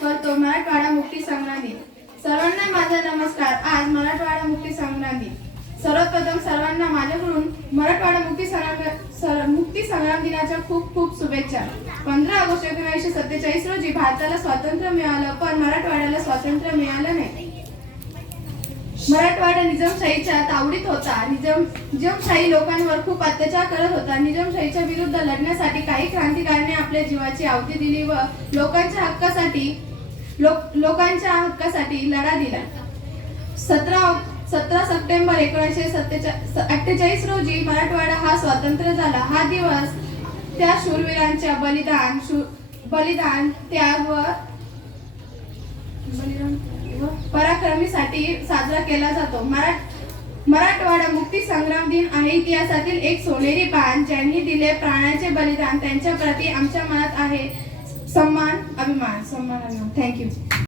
करतो मराठवाडा मुक्ती संग्राम दिन. सर्वांना माझा नमस्कार. आज मराठवाडा मुक्ती संग्राम दिन. सर्वप्रथम सर्वांना माझ्याकडून मराठवाडा मुक्ती संग्राम दिनाच्या खूप खूप शुभेच्छा. 15 ऑगस्ट 1947 रोजी भारताला स्वातंत्र्य मिळालं, पण मराठवाड्याला स्वातंत्र्य मिळालं नाही. मराठवाडा निजामशाहीच्या तावडीत होता. निजामशाही लोकांवर खूप अत्याचार करत होता. निजामशाहीच्या विरुद्ध लढण्यासाठी काही क्रांतिकारकांनी आपल्या जीवाची आहुती दिली व लोकांच्या हक्कासाठी लढा दिला. 17 सप्टेंबर 1948 रोजी मराठवाडा हा स्वतंत्र झाला. हा दिवस त्या शूरवीरांच्या बलिदान त्याग व पराक्रमीसाठी साजरा केला जातो. मराठवाडा मुक्ती संग्राम दिन आहे इतिहासातील एक सोनेरी पान. ज्यांनी दिले प्राणांचे बलिदान त्यांच्या प्रती आमच्या मनात आहे सन्मान अभिमान. थँक्यू.